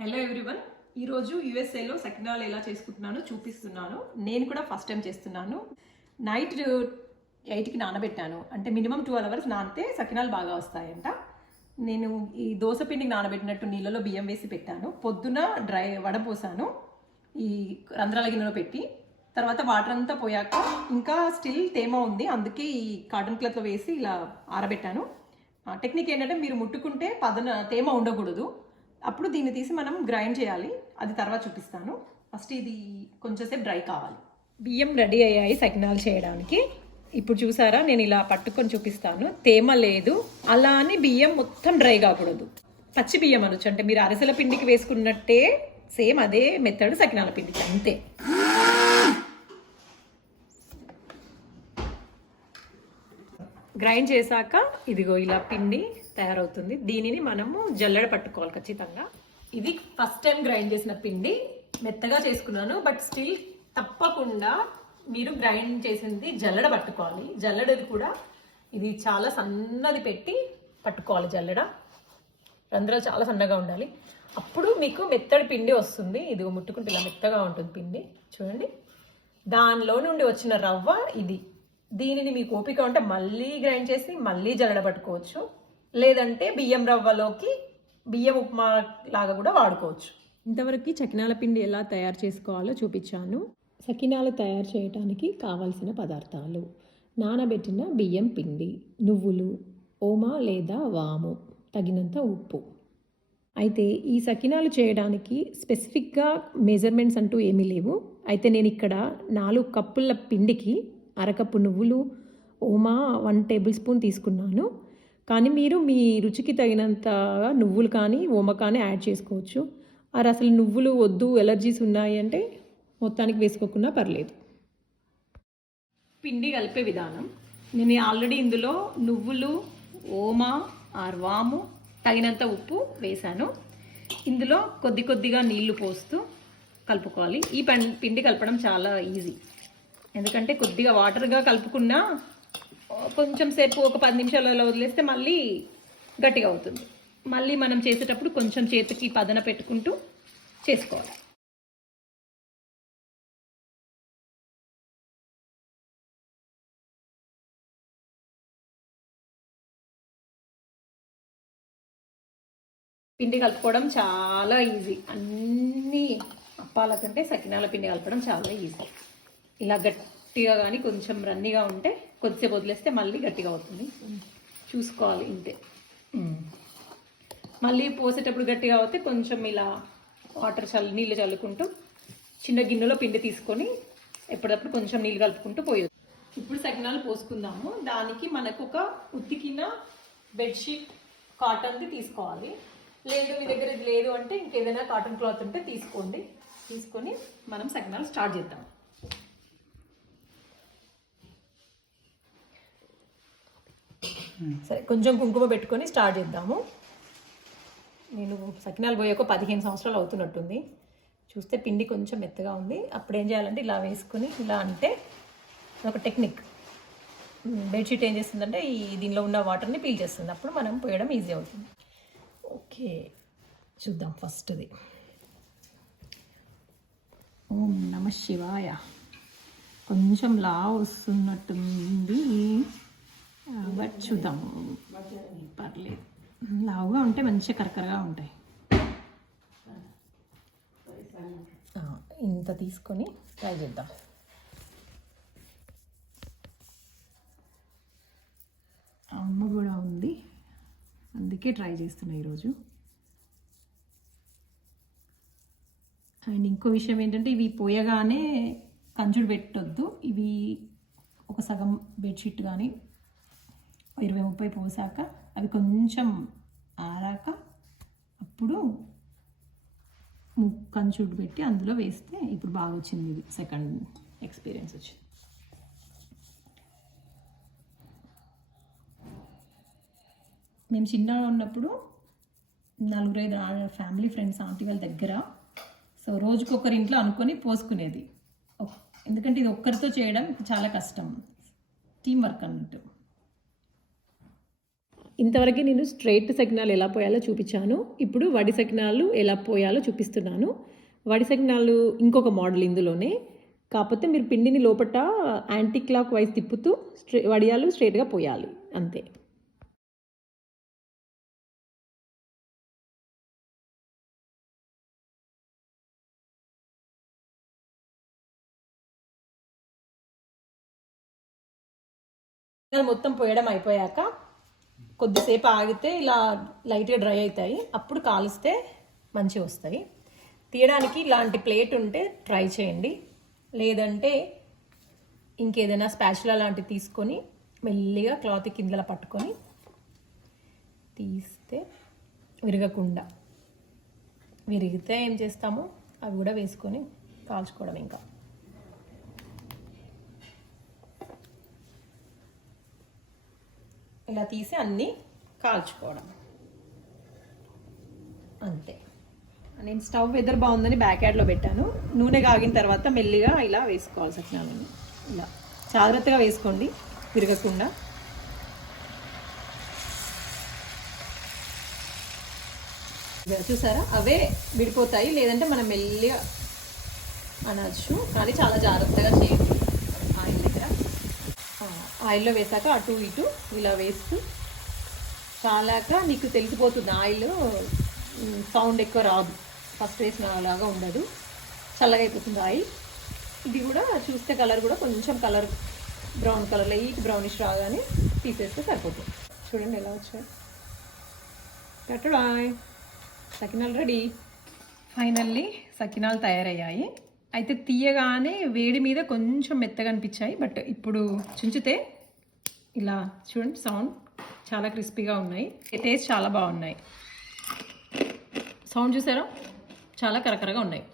Hello everyone, ఈరోజు యూఎస్ఏలో సకినాలు ఎలా చేసుకుంటున్నానో చూపిస్తున్నాను. నేను కూడా ఫస్ట్ టైం చేస్తున్నాను. నైట్ 8కి నానబెట్టాను, అంటే మినిమం 12 hours నానితే సకినాలు బాగా వస్తాయంట. నేను ఈ దోశ పిండికి నానబెట్టినట్టు నీళ్ళలో బియ్యం వేసి పెట్టాను. పొద్దున వడపోసాను ఈ రంధ్రాల గిన్నెలో పెట్టి. తర్వాత వాటర్ అంతా పోయాక ఇంకా స్టిల్ తేమ ఉంది, అందుకే ఈ కాటన్ క్లాత్లో వేసి ఇలా ఆరబెట్టాను. టెక్నిక్ ఏంటంటే మీరు ముట్టుకుంటే తేమ ఉండకూడదు. అప్పుడు దీన్ని తీసి మనం గ్రైండ్ చేయాలి, అది తర్వాత చూపిస్తాను. ఫస్ట్ ఇది కొంచెంసేపు డ్రై కావాలి. బియ్యం రెడీ అయ్యాయి సకినాలు చేయడానికి. ఇప్పుడు చూసారా, నేను ఇలా పట్టుకొని చూపిస్తాను. తేమ లేదు, అలా అని బియ్యం మొత్తం డ్రై కాకూడదు. పచ్చి బియ్యం అనొచ్చు, అంటే మీరు అరిసెల పిండికి వేసుకున్నట్టే సేమ్ అదే మెథడ్ సకినాల పిండికి, అంతే. గ్రైండ్ చేశాక ఇదిగో ఇలా పిండి తయారవుతుంది. దీనిని మనము జల్లెడ పట్టుకోవాలి ఖచ్చితంగా. ఇది ఫస్ట్ టైం గ్రైండ్ చేసిన పిండి, మెత్తగా చేసుకున్నాను. బట్ స్టిల్ తప్పకుండా మీరు గ్రైండ్ చేసింది జల్లెడ పట్టుకోవాలి. జల్లెడది కూడా ఇది చాలా సన్నది పెట్టి పట్టుకోవాలి. జల్లెడ రంధ్రాలు చాలా సన్నగా ఉండాలి, అప్పుడు మీకు మెత్తడి పిండి వస్తుంది. ఇది ముట్టుకుంటే ఇలా మెత్తగా ఉంటుంది పిండి, చూడండి. దానిలో నుండి వచ్చిన రవ్వ ఇది. దీనిని మీకు ఓపిక ఉంటే మళ్ళీ గ్రైండ్ చేసి మళ్ళీ జల్లెడ పట్టుకోవచ్చు, లేదంటే బియ్యం రవ్వలోకి బియ్యం ఉప్మా లాగా కూడా వాడుకోవచ్చు. ఇంతవరకు సకినాల పిండి ఎలా తయారు చేసుకోవాలో చూపించాను. సకినాలు తయారు చేయడానికి కావలసిన పదార్థాలు: నానబెట్టిన బియ్యం పిండి, నువ్వులు, ఓమా లేదా వాము, తగినంత ఉప్పు. అయితే ఈ సకినాలు చేయడానికి స్పెసిఫిక్గా మెజర్మెంట్స్ అంటూ ఏమీ లేవు. అయితే నేను ఇక్కడ 4 కప్పుల పిండికి అరకప్పు నువ్వులు, ఓమా 1 tablespoon తీసుకున్నాను. కానీ మీరు మీ రుచికి తగినంతగా నువ్వులు కానీ ఓమా కానీ యాడ్ చేసుకోవచ్చు. అసలు నువ్వులు వద్దు, ఎలర్జీస్ ఉన్నాయి అంటే మొత్తానికి వేసుకోకుండా పర్లేదు. పిండి కలిపే విధానం: నేను ఆల్రెడీ ఇందులో నువ్వులు, ఓమా వాము, తగినంత ఉప్పు వేశాను. ఇందులో కొద్దిగా నీళ్లు పోస్తూ కలుపుకోవాలి. ఈ పిండి కలపడం చాలా ఈజీ, ఎందుకంటే కొద్దిగా వాటర్గా కలుపుకున్నా కొంచెం సేపు ఒక 10 నిమిషాలలో వదిలేస్తే మళ్ళీ గట్టిగా అవుతుంది. మళ్ళీ మనం చేసేటప్పుడు కొంచెం చేతికి పదన పెట్టుకుంటూ చేసుకోవాలి. పిండి కలుపుకోవడం చాలా ఈజీ. అన్ని అప్పాల కంటే సకినాల పిండి కలపడం చాలా ఈజీ. ఇలా గట్టిగా కానీ కొంచెం రన్నీగా ఉంటే కొద్దిసేపు వదిలేస్తే మళ్ళీ గట్టిగా అవుతుంది. చూసుకోవాలి ఇంతే. మళ్ళీ పోసేటప్పుడు గట్టిగా అవుతే కొంచెం ఇలా నీళ్ళు చల్లుకుంటూ చిన్న గిన్నెలో పిండి తీసుకొని ఎప్పటికప్పుడు కొంచెం నీళ్ళు కలుపుకుంటూ పోయొచ్చు. ఇప్పుడు సకినాలు పోసుకుందాము. దానికి మనకు ఒక ఉతికిన బెడ్షీట్ కాటన్ది తీసుకోవాలి. లేదు మీ దగ్గర ఇది లేదు అంటే ఇంకేదైనా కాటన్ క్లాత్ ఉంటే తీసుకోండి. తీసుకొని మనం సకినాలు స్టార్ట్ చేద్దాం. సరే, కొంచెం కుంకుమ పెట్టుకొని స్టార్ట్ చేద్దాము. నేను సకినాలు పోయాక 15 సంవత్సరాలు అవుతున్నట్టుంది. చూస్తే పిండి కొంచెం మెత్తగా ఉంది. అప్పుడు ఏం చేయాలంటే ఇలా వేసుకొని ఇలా అంటే ఒక టెక్నిక్. బెడ్షీట్ ఏం చేస్తుందంటే దీనిలో ఉన్న వాటర్ని పీల్ చేస్తుంది, అప్పుడు మనం పోయడం ఈజీ అవుతుంది. ఓకే, చూద్దాం ఫస్ట్ది. ఓం నమ శివాయ. కొంచెం లావు వస్తున్నట్టుంది, బట్ చూద్దాం, పర్లేదు. లావుగా ఉంటే మంచిగా కరకరగా ఉంటాయి. ఇంత తీసుకొని ట్రై చేద్దాం. అమ్మ కూడా ఉంది, అందుకే ట్రై చేస్తున్నా ఈరోజు. అండ్ ఇంకో విషయం ఏంటంటే, ఇవి పోయగానే కంచుడు పెట్టొద్దు. ఇవి ఒక సగం బెడ్షీట్ కానీ 20-30 పోసాక అవి కొంచెం ఆరాక అప్పుడు కంచుడు పెట్టి అందులో వేస్తే ఇప్పుడు బాగా వచ్చింది. ఇది సెకండ్ ఎక్స్పీరియన్స్ వచ్చింది. మేము చిన్నగా ఉన్నప్పుడు 4-5 ఫ్యామిలీ ఫ్రెండ్స్ ఆంటీ వాళ్ళ దగ్గర, సో రోజుకొకరి ఇంట్లో అనుకొని పోసుకునేది. ఎందుకంటే ఇది ఒక్కరితో చేయడం చాలా కష్టం, టీం వర్క్ అన్నట్టు. ఇంతవరకు నేను స్ట్రైట్ సకినాలు ఎలా పోయాలో చూపించాను. ఇప్పుడు వడి సకినాలు ఎలా పోయాలో చూపిస్తున్నాను. వడి సకినాలు ఇంకొక మోడల్ ఇందులోనే. కాకపోతే మీరు పిండిని లోపట యాంటీ క్లాక్ వైజ్ తిప్పుతూ వడియాలు స్ట్రైట్గా పోయాలి అంతే. మొత్తం పోయడం అయిపోయాక కొద్దిసేపు ఆగితే ఇలా లైట్గా డ్రై అవుతాయి. అప్పుడు కాలిస్తే మంచిగా వస్తాయి. తీయడానికి ఇలాంటి ప్లేట్ ఉంటే ట్రై చేయండి. లేదంటే ఇంకేదైనా స్పాచులా లాంటివి తీసుకొని మెల్లిగా క్లాత్ కిందలా పట్టుకొని తీస్తే విరగకుండా, విరిగితే ఏం చేస్తామో అవి కూడా వేసుకొని కాల్చుకోవడం. ఇంకా ఇలా తీసి అన్నీ కాల్చుకోవడం అంతే. నేను స్టవ్ వెదర్ బాగుందని బ్యాక్ యార్డ్లో పెట్టాను. నూనె కాగిన తర్వాత మెల్లిగా ఇలా వేసుకోవాలి సకినాలను. ఇలా జాగ్రత్తగా వేసుకోండి విరగకుండా. చూసారా, అవే విడిపోతాయి. లేదంటే మనం మెల్లిగా అనొచ్చు, కానీ చాలా జాగ్రత్తగా చేయండి. ఆయిల్ దగ్గర ఆయిల్లో వేసాక అటు ఇటు ఇలా వేస్తూ చాలాక నీకు తెలిసిపోతుంది. ఆయిల్ సౌండ్ ఎక్కువ రాదు, ఫస్ట్ వేసిన లాగా ఉండదు, చల్లగా అయిపోతుంది ఆయిల్. ఇది కూడా చూస్తే కలర్ కూడా కొంచెం colour brown colour, light brownish రాగానే తీసేస్తే సరిపోతుంది. చూడండి ఎలా వచ్చాయి. కట్టడాయ్ సకినాలు రెడీ. ఫైనల్లీ సకినాలు తయారయ్యాయి. అయితే తీయగానే వేడి మీద కొంచెం మెత్తగా అనిపించాయి. బట్ ఇప్పుడు చుంచితే ఇలా చూడండి, సౌండ్ చాలా క్రిస్పీగా ఉన్నాయి. టేస్ట్ చాలా బాగున్నాయి. సౌండ్ చూసారా, చాలా కరకరగా ఉన్నాయి.